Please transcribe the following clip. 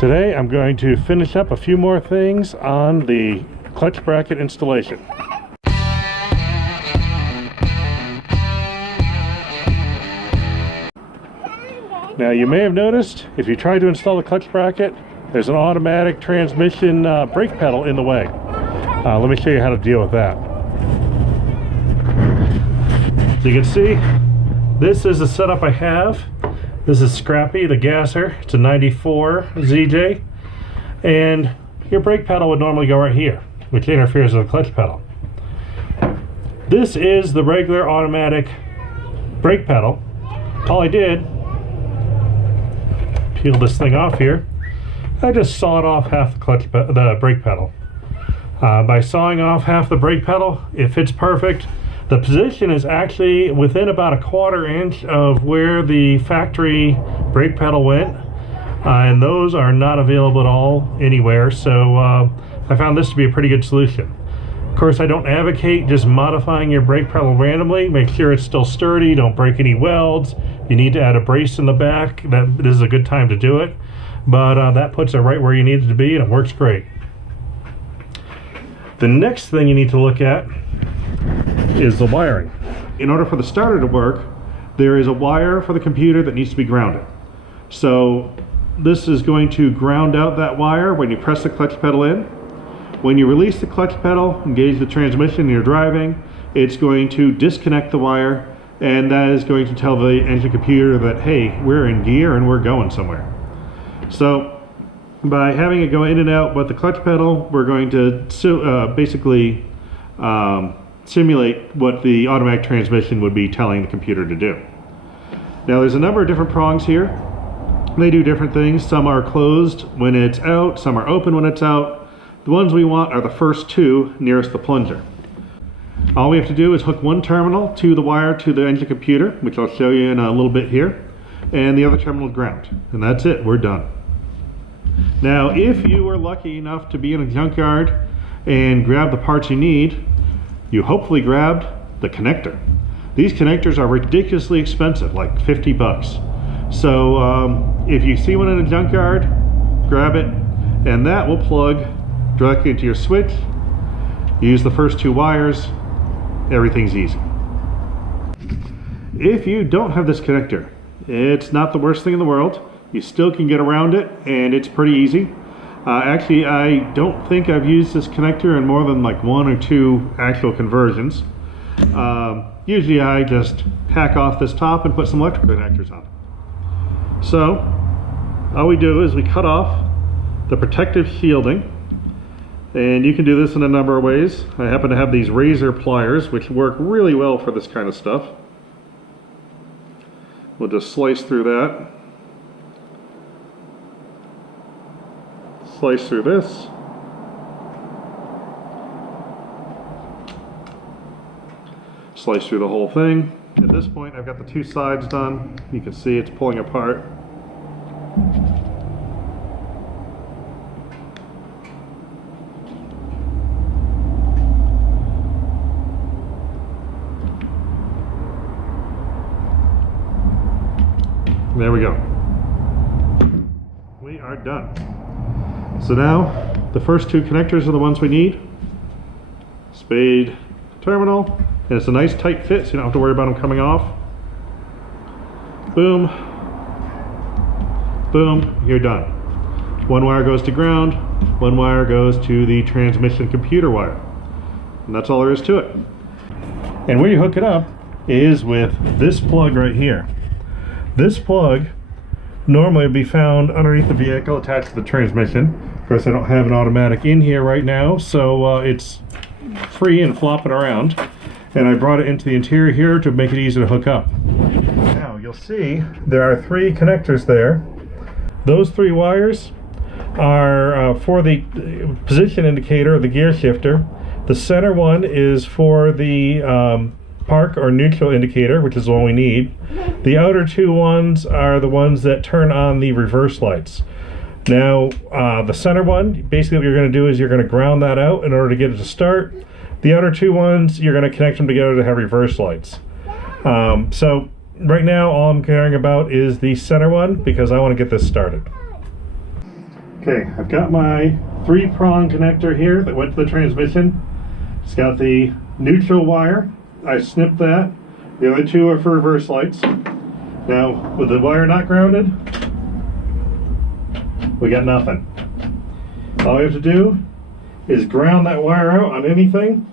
Today I'm going to finish up a few more things on the clutch bracket installation. Now you may have noticed, if you try to install the clutch bracket, there's an automatic transmission brake pedal in the way. Let me show you how to deal with that. So you can see, this is the setup I have. This is Scrappy, the gasser. It's a 94 ZJ. And your brake pedal would normally go right here, which interferes with the clutch pedal. This is the regular automatic brake pedal. All I did, peel this thing off here, I just sawed off half the brake pedal. By sawing off half the brake pedal, it fits perfect. The position is actually within about a 1/4 inch of where the factory brake pedal went, and those are not available at all anywhere, so I found this to be a pretty good solution. Of course, I don't advocate just modifying your brake pedal randomly. Make sure it's still sturdy, don't break any welds. You need to add a brace in the back. This is a good time to do it, but that puts it right where you need it to be, and it works great. The next thing you need to look at is the wiring. In order for the starter to work, there is a wire for the computer that needs to be grounded. So this is going to ground out that wire when you press the clutch pedal in. When you release the clutch pedal, engage the transmission and you're driving, it's going to disconnect the wire, and that is going to tell the engine computer that, hey, we're in gear and we're going somewhere. So by having it go in and out with the clutch pedal, we're going to basically simulate what the automatic transmission would be telling the computer to do. Now there's a number of different prongs here. They do different things. Some are closed when it's out, some are open when it's out. The ones we want are the first two nearest the plunger. All we have to do is hook one terminal to the wire to the engine computer, which I'll show you in a little bit here, and the other terminal is ground. And that's it, we're done. Now, if you were lucky enough to be in a junkyard and grab the parts you need, you hopefully grabbed the connector. These connectors are ridiculously expensive, like 50 bucks. So if you see one in a junkyard, grab it, and that will plug directly into your switch. Use the first two wires, everything's easy. If you don't have this connector, it's not the worst thing in the world. You still can get around it, and it's pretty easy. Actually, I don't think I've used this connector in more than like 1 or 2 actual conversions. Usually I just hack off this top and put some electrical connectors on. So all we do is we cut off the protective shielding, and you can do this in a number of ways. I happen to have these razor pliers, which work really well for this kind of stuff. We'll just slice through that. Slice through this. Slice through the whole thing. At this point, I've got the 2 sides done. You can see it's pulling apart. There we go. We are done. So now, the first 2 connectors are the ones we need. Spade terminal, and it's a nice tight fit, so you don't have to worry about them coming off. Boom. Boom, you're done. 1 wire goes to ground, 1 wire goes to the transmission computer wire. And that's all there is to it. And where you hook it up is with this plug right here. This plug normally would be found underneath the vehicle attached to the transmission. Of course, I don't have an automatic in here right now, so it's free and flopping around. And I brought it into the interior here to make it easy to hook up. Now you'll see there are 3 connectors there. Those 3 wires are for the position indicator of the gear shifter. The center one is for the park or neutral indicator, which is the one we need. The outer 2 ones are the ones that turn on the reverse lights. Now the center one, basically what you're going to do is you're going to ground that out in order to get it to start. The outer 2 ones, you're going to connect them together to have reverse lights. So right now all I'm caring about is the center one because I want to get this started. Okay, I've got my 3-prong connector here that went to the transmission. It's got the neutral wire. I snipped that. The other 2 are for reverse lights. Now, with the wire not grounded, we got nothing. All we have to do is ground that wire out on anything.